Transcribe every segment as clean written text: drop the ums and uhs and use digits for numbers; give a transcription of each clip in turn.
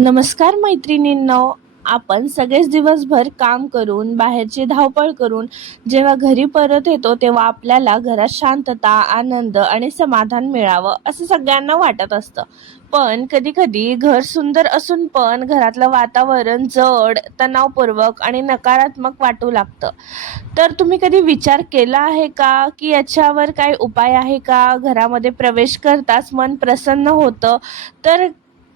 नमस्कार मैत्रिणींनो. आपण सगळेच दिवसभर काम करून बाहेरची धावपळ करून जेव्हा घरी परत येतो तेव्हा आपल्याला घरात शांतता, आनंद आणि समाधान मिळावं असं सगळ्यांना वाटत असतं. पण कधी कधी घर सुंदर असून पण घरातलं वातावरण जड, तणावपूर्वक आणि नकारात्मक वाटू लागतं. तर तुम्ही कधी विचार केला आहे का की याच्यावर काही उपाय आहे का? घरामध्ये प्रवेश करताच मन प्रसन्न होतं, तर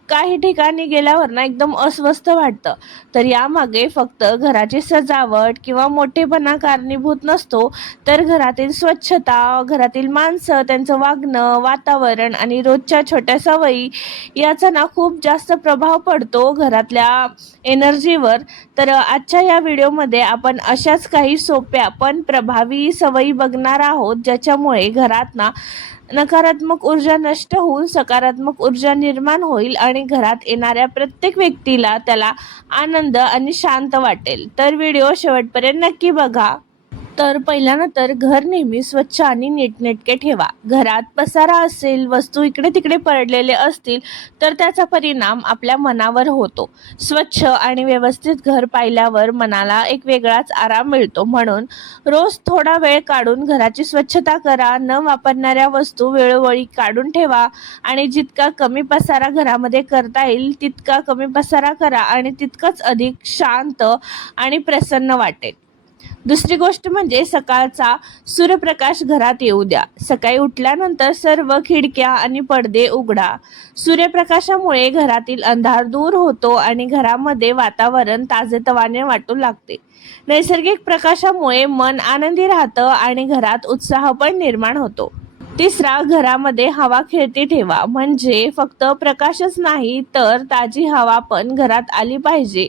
काही ठिकाणी गेल्यावर ना एकदम अस्वस्थ वाटतं. तर यामागे फक्त घराची सजावट किंवा मोठेपणा कारणीभूत नसतो, तर घरातील स्वच्छता, घरातील माणसं, त्यांचं वागणं, वातावरण आणि रोजच्या छोट्या सवयी याचा ना खूप जास्त प्रभाव पडतो घरातल्या एनर्जीवर. तर आजच्या या व्हिडिओमध्ये आपण अशाच काही सोप्या पण प्रभावी सवयी बघणार आहोत, ज्याच्यामुळे घरात ना नकारात्मक ऊर्जा नष्ट होऊन सकारात्मक ऊर्जा निर्माण होईल आणि घरात येणाऱ्या प्रत्येक व्यक्तीला त्याला आनंद आणि शांत वाटेल. तर व्हिडिओ शेवटपर्यंत नक्की बघा. तर पहिल्यानंतर घर नेहमी स्वच्छ आणि नीटनेटके ठेवा. घरात पसारा असेल, वस्तू इकडे तिकडे पडलेले असतील, तर त्याचा परिणाम आपल्या मनावर होतो. स्वच्छ आणि व्यवस्थित घर पाहिल्यावर मनाला एक वेगळाच आराम मिळतो. म्हणून रोज थोडा वेळ काढून घराची स्वच्छता करा. न वापरणाऱ्या वस्तू वेळोवेळी काढून ठेवा आणि जितका कमी पसारा घरामध्ये करता येईल तितका कमी पसारा करा आणि तितकंच अधिक शांत आणि प्रसन्न वाटेल. दुसरी गोष्ट म्हणजे सकाळचा सूर्यप्रकाश घरात येऊ द्या. सकाळी उठल्यानंतर सर्व खिडक्या आणि पडदे उघडा. सूर्यप्रकाशामुळे घरातील अंधार दूर होतो आणि घरामध्ये वातावरण ताजेतवाने वाटू लागते. नैसर्गिक प्रकाशामुळे मन आनंदी राहतं आणि घरात उत्साह पण निर्माण होतो. तिसरा, घरामध्ये हवा खेळती ठेवा. म्हणजे फक्त प्रकाशच नाही तर ताजी हवा पण घरात आली पाहिजे.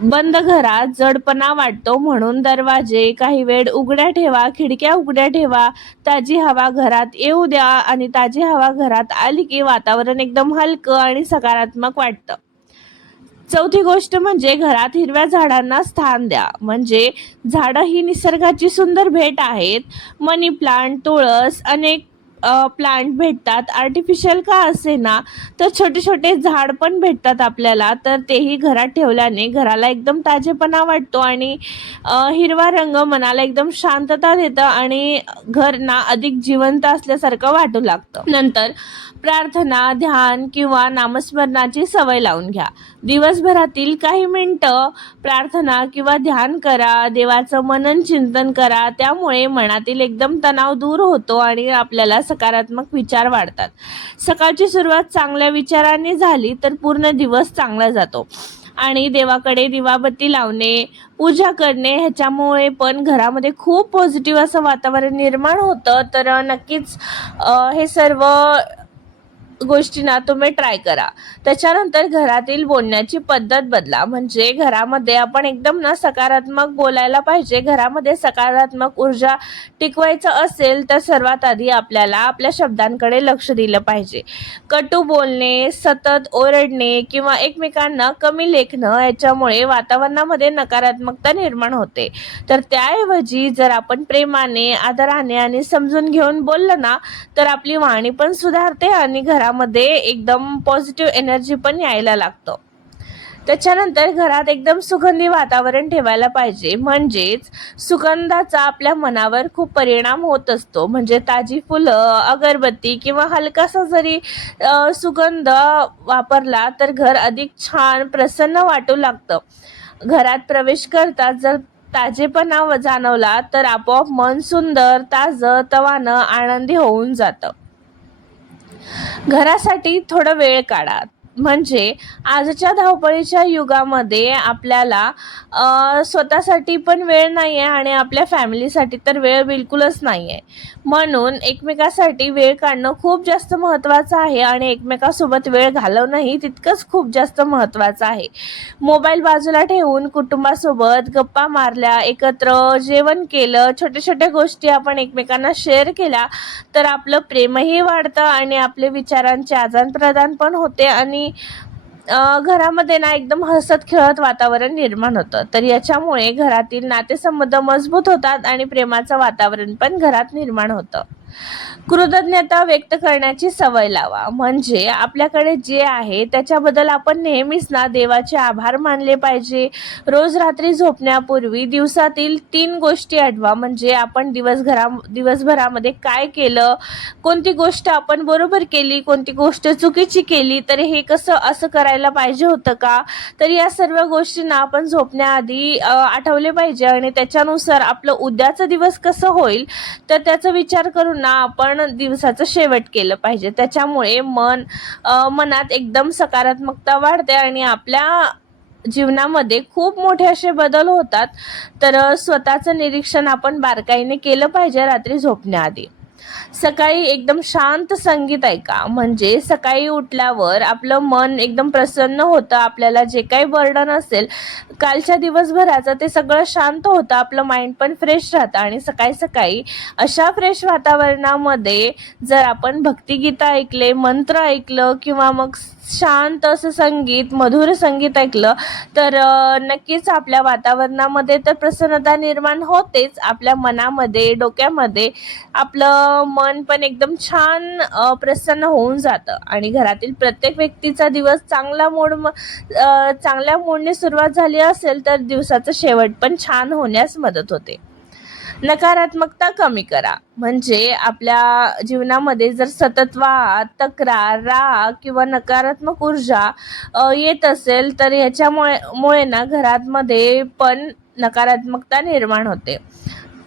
बंद घरात जडपणा वाटतो, म्हणून दरवाजे काही वेळ उघड्या ठेवा, खिडक्या उघड्या ठेवा. ताजी हवा घरात येऊ द्या आणि ताजी हवा घरात आली की वातावरण एकदम हलकं आणि सकारात्मक वाटतं. चौथी गोष्ट म्हणजे घरात हिरव्या झाडांना स्थान द्या. म्हणजे झाडं ही निसर्गाची सुंदर भेट आहेत. मनी प्लांट, तुळस, अनेक प्लांट भेटतात. आर्टिफिशियल का असे ना, तर छोटे छोटे झाड पण भेटतात आपल्याला. तर तेही घरात ठेवल्याने घराला एकदम ताजेपणा वाटतो आणि हिरवा रंग मनाला एकदम शांतता देतं आणि घर ना अधिक जिवंत असल्यासारखं वाटू लागतं. नंतर प्रार्थना, ध्यान किंवा नामस्मरणाची सवय लावून घ्या. दिवसभरातील काही मिनिटं प्रार्थना किंवा ध्यान करा. देवाचं मनन चिंतन करा. त्यामुळे मनातील एकदम तणाव दूर होतो आणि आपल्याला सकारात्मक विचार वाढतात. सकाळची सुरुवात चांगल्या विचारांनी झाली तर पूर्ण दिवस चांगला जातो. आणि देवाकडे दिवाबत्ती लावणे, पूजा करणे ह्याच्यामुळे पण घरामध्ये खूप पॉझिटिव्ह असं वातावरण निर्माण होतं. तर नक्कीच हे सर्व गोष्टी ना तुम्ही ट्राय करा. त्याच्यानंतर घरातील बोलण्याची पद्धत बदला. म्हणजे घरामध्ये आपण एकदम ना सकारात्मक बोलायला पाहिजे. घरामध्ये सकारात्मक ऊर्जा टिकवायचं असेल तर सर्वात आधी आपल्याला आपल्या शब्दांकडे लक्ष दिलं पाहिजे. कटू बोलणे, सतत ओरडणे किंवा एकमेकांना कमी लेखणं याच्यामुळे वातावरणामध्ये नकारात्मकता निर्माण होते. तर त्याऐवजी जर आपण प्रेमाने, आदराने आणि समजून घेऊन बोललं ना, तर आपली वाणी पण सुधारते आणि घरामध्ये एकदम पॉझिटिव्ह एनर्जी पण यायला लागतं. त्याच्यानंतर घरात एकदम सुगंधी वातावरण ठेवायला पाहिजे. म्हणजेच सुगंधाचा आपल्या मनावर खूप परिणाम होत असतो. म्हणजे ताजी फुलं, अगरबत्ती किंवा हलकासा जरी सुगंध वापरला तर घर अधिक छान प्रसन्न वाटू लागतं. घरात प्रवेश करताच जर ताजेपणा जाणवला तर आपोआप मन सुंदर, ताजं तवानं, आनंदी होऊन जातं. घरासाठी थोडा वेळ काढा. म्हणजे आजच्या धावपळीच्या युगामध्ये आपल्याला स्वतःसाठी पण वेळ नाही आहे आणि आपल्या फॅमिलीसाठी तर वेळ बिलकुलच नाही आहे. म्हणून एकमेकासाठी वेळ काढणं खूप जास्त महत्त्वाचं आहे आणि एकमेकासोबत वेळ घालवणंही तितकंच खूप जास्त महत्त्वाचं आहे. मोबाईल बाजूला ठेवून कुटुंबासोबत गप्पा मारल्या, एकत्र जेवण केलं, छोट्या छोट्या गोष्टी आपण एकमेकांना शेअर केल्या तर आपलं प्रेमही वाढतं आणि आपले विचारांचे आदानप्रदान पण होते आणि घरामध्ये ना एकदम हसत खेळत वातावरण निर्माण होतं. तर याच्यामुळे घरातील नातेसंबंध मजबूत होतात आणि प्रेमाचं वातावरण पण घरात निर्माण होतं. कृतज्ञता व्यक्त करण्याची सवय लावा. म्हणजे आपल्याकडे जे आहे त्याच्याबद्दल आपण नेहमीच ना देवाचे आभार मानले पाहिजे. रोज रात्री झोपण्यापूर्वी दिवसातील 3 गोष्टी आठवा. म्हणजे आपण दिवसभरामध्ये काय केलं, कोणती गोष्ट आपण बरोबर केली, कोणती गोष्ट चुकीची केली, तर हे कसं असं करायला पाहिजे होतं का? तर या सर्व गोष्टींना आपण झोपण्याआधी आठवले पाहिजे आणि त्याच्यानुसार आपलं उद्याचा दिवस कसं होईल तर त्याचा विचार करून ना आपण दिवसाचं शेवट केलं पाहिजे. त्याच्यामुळे मनात एकदम सकारात्मकता वाढते आणि आपल्या जीवनामध्ये खूप मोठे असे बदल होतात. तर स्वतःचं निरीक्षण आपण बारकाईने केलं पाहिजे रात्री झोपण्याआधी. सकाळी एकदम शांत संगीत ऐका. म्हणजे सकाळी उठल्यावर आपलं मन एकदम प्रसन्न होतं. आपल्याला जे काही बर्डन असेल कालच्या दिवसभराचं ते सगळं शांत होतं. आपलं माइंड पण फ्रेश राहतं आणि सकाळी सकाळी अशा फ्रेश वातावरणामध्ये जर आपण भक्तिगीतं ऐकले, मंत्र ऐकलं किंवा मग शांत असं संगीत, मधुर संगीत ऐकलं तर नक्कीच आपल्या वातावरणामध्ये तर प्रसन्नता निर्माण होतेच. आपल्या मनामध्ये, डोक्यामध्ये आपलं मन पण एकदम छान प्रसन्न होऊन जातं आणि घरातील प्रत्येक व्यक्तीचा दिवस चांगल्या मूडने सुरुवात झाली असेल तर दिवसाचा शेवट पण छान होण्यास मदत होते. नकारात्मकता कमी करा. म्हणजे आपल्या जीवनामध्ये जर सतत वाद, तक्रार, राग किंवा नकारात्मक ऊर्जा येत असेल तर ह्याच्यामुळे ना घरामध्ये पण नकारात्मकता निर्माण होते.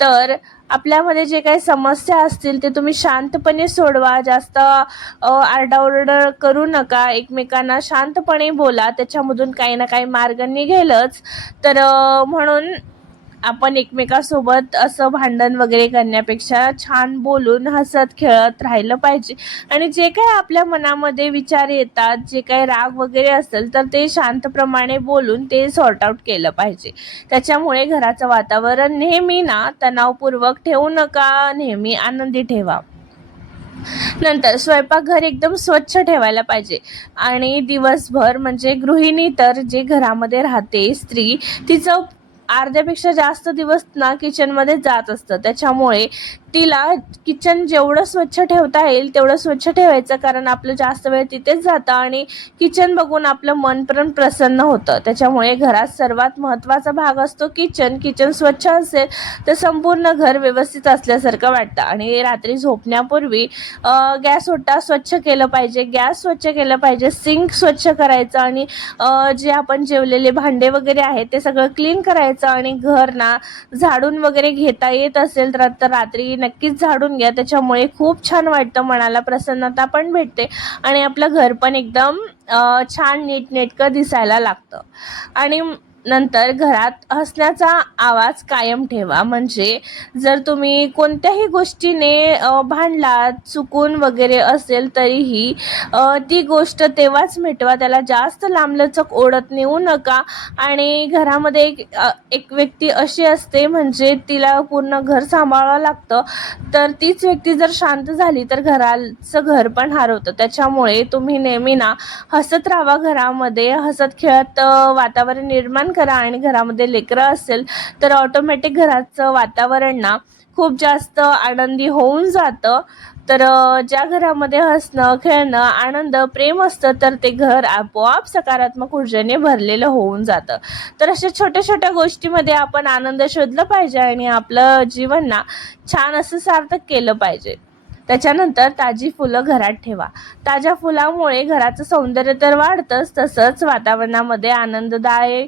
तर आपल्यामध्ये जे काही समस्या असतील ते तुम्ही शांतपणे सोडवा. जास्त आरडाओरड करू नका. एकमेकांना शांतपणे बोला. त्याच्यामधून काही ना काही मार्ग निघेलच. तर म्हणून आपण एकमेकांसोबत असं भांडण वगैरे करण्यापेक्षा छान बोलून हसत खेळत राहिलं पाहिजे. आणि जे काही आपल्या मनामध्ये विचार येतात, जे काही राग वगैरे असेल तर ते शांतप्रमाणे बोलून ते सॉर्ट आउट केलं पाहिजे. त्याच्यामुळे घराचं वातावरण नेहमी ना तणावपूर्वक ठेवू नका, नेहमी आनंदी ठेवा. नंतर स्वयंपाकघर एकदम स्वच्छ ठेवायला पाहिजे. आणि दिवसभर म्हणजे गृहिणी तर जे घरामध्ये राहते स्त्री, तिचं अर्ध्यापेक्षा जास्त दिवस ना किचनमध्ये जात असतं. त्याच्यामुळे तिला किचन जेवढं स्वच्छ ठेवता येईल तेवढं स्वच्छ ठेवायचं. कारण आपलं जास्त वेळ तिथेच जातं आणि किचन बघून आपलं मन पण प्रसन्न होतं. त्याच्यामुळे घरात सर्वात महत्त्वाचा भाग असतो किचन. किचन स्वच्छ असेल तर संपूर्ण घर व्यवस्थित असल्यासारखं वाटतं. आणि रात्री झोपण्यापूर्वी गॅस ओटा स्वच्छ केलं पाहिजे, गॅस स्वच्छ केलं पाहिजे, सिंक स्वच्छ करायचं आणि जे आपण जेवलेले भांडे वगैरे आहेत ते सगळं क्लीन करायचं. आणि घर ना झाडून वगैरे घेता येत असेल तर रात्री नक्कीच झाडून घ्या. त्याच्यामुळे खूप छान वाटतं, मनाला प्रसन्नता पण भेटते आणि आपलं घर पण एकदम छान नीटनेटकं दिसायला लागतं. आणि नंतर घरात हसण्याचा आवाज कायम ठेवा. म्हणजे जर तुम्ही कोणत्याही गोष्टीने भांडलात, चुकून वगैरे असेल तरीही ती गोष्ट तेव्हाच मिटवा. त्याला जास्त लांबलचक ओढत नेऊ नका. आणि घरामध्ये एक व्यक्ती अशी असते म्हणजे तिला पूर्ण घर सांभाळावं लागतं. तर तीच व्यक्ती जर शांत झाली तर घराचं घर पण हरवतं. त्याच्यामुळे तुम्ही नेहमी ना हसत राहावा. घरामध्ये हसत खेळत वातावरण निर्माण करा. आणि घरामध्ये लेकरं असेल तर ऑटोमॅटिक घराचं वातावरण ना खूप जास्त आनंदी होऊन जातं. तर ज्या घरामध्ये हसणं, खेळणं, आनंद, प्रेम असतं तर ते घर आपोआप सकारात्मक ऊर्जेने भरलेलं होऊन जातं. तर अशा छोट्या छोट्या गोष्टीमध्ये आपण आनंद शोधला पाहिजे आणि आपलं जीवन ना छान असं सार्थक केलं पाहिजे. त्याच्यानंतर ताजी फुलं घरात ठेवा. ताज्या फुलामुळे घराचं सौंदर्य तर वाढतंच, तसंच वातावरणामध्ये आनंददायी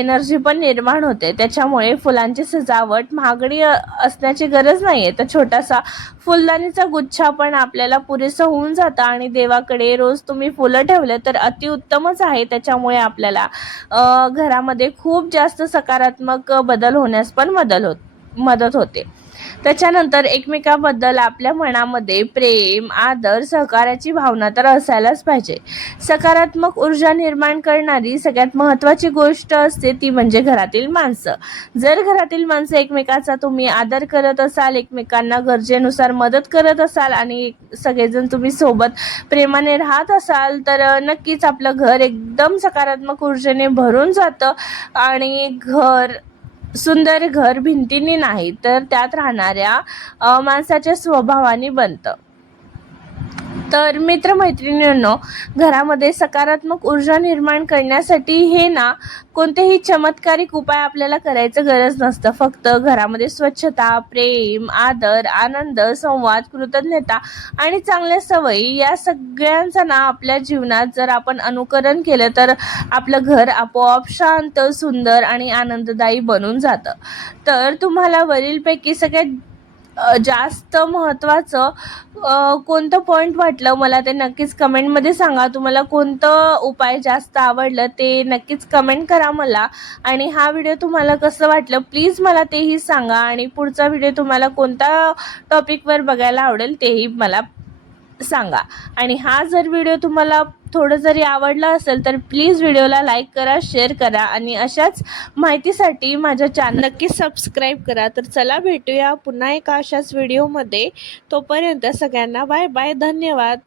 एनर्जी पण निर्माण होते. त्याच्यामुळे फुलांची सजावट महागडी असण्याची गरज नाही आहे. तर छोटासा फुलदाणीचा गुच्छा पण आपल्याला पुरेसं होऊन जातं. आणि देवाकडे रोज तुम्ही फुलं ठेवले तर अतिउत्तमच आहे. त्याच्यामुळे आपल्याला घरामध्ये खूप जास्त सकारात्मक बदल होण्यास पण मदत होते. त्याच्यानंतर एकमेकाबद्दल आपल्या मनामध्ये प्रेम, आदर, सहकार्याची भावना तर असायलाच पाहिजे. सकारात्मक ऊर्जा निर्माण करणारी सगळ्यात महत्त्वाची गोष्ट असते ती म्हणजे घरातील माणसं. जर घरातील माणसं एकमेकाचा तुम्ही आदर करत असाल, एकमेकांना गरजेनुसार मदत करत असाल आणि सगळेजण तुम्ही सोबत प्रेमाने राहत असाल तर नक्कीच आपलं घर एकदम सकारात्मक ऊर्जेने भरून जातं आणि घर सुंदर घर भिंतींनी नाही तर त्यात राहणाऱ्या माणसाच्या स्वभावाने बनतं. तर मित्रमैत्रिणींनो, घरामध्ये सकारात्मक ऊर्जा निर्माण करण्यासाठी हे ना कोणतेही चमत्कारिक उपाय आपल्याला करायचं गरज नसतं. फक्त घरामध्ये स्वच्छता, प्रेम, आदर, आनंद, संवाद, कृतज्ञता आणि चांगल्या सवयी या सगळ्यांचा ना आपल्या जीवनात जर आपण अनुकरण केलं तर आपलं घर आपोआप शांत, सुंदर आणि आनंददायी बनून जातं. तर तुम्हाला वरीलपैकी सगळ्यात जास्त महत्त्वाचं कोणतं पॉईंट वाटलं मला ते नक्कीच कमेंटमध्ये सांगा. तुम्हाला कोणतं उपाय जास्त आवडलं ते नक्कीच कमेंट करा मला. आणि हा व्हिडिओ तुम्हाला कसं वाटलं प्लीज मला तेही सांगा. आणि पुढचा व्हिडिओ तुम्हाला कोणत्या टॉपिकवर बघायला आवडेल तेही मला सांगा. आणि हा जर व्हिडिओ तुम्हाला थोडं जरी आवडला असेल तर प्लीज व्हिडिओला लाईक करा, शेअर करा आणि अशाच माहितीसाठी माझ्या चॅनल नक्की सबस्क्राईब करा. तर चला भेटूया पुन्हा एका अशाच व्हिडिओमध्ये. तोपर्यंत सगळ्यांना बाय बाय, धन्यवाद.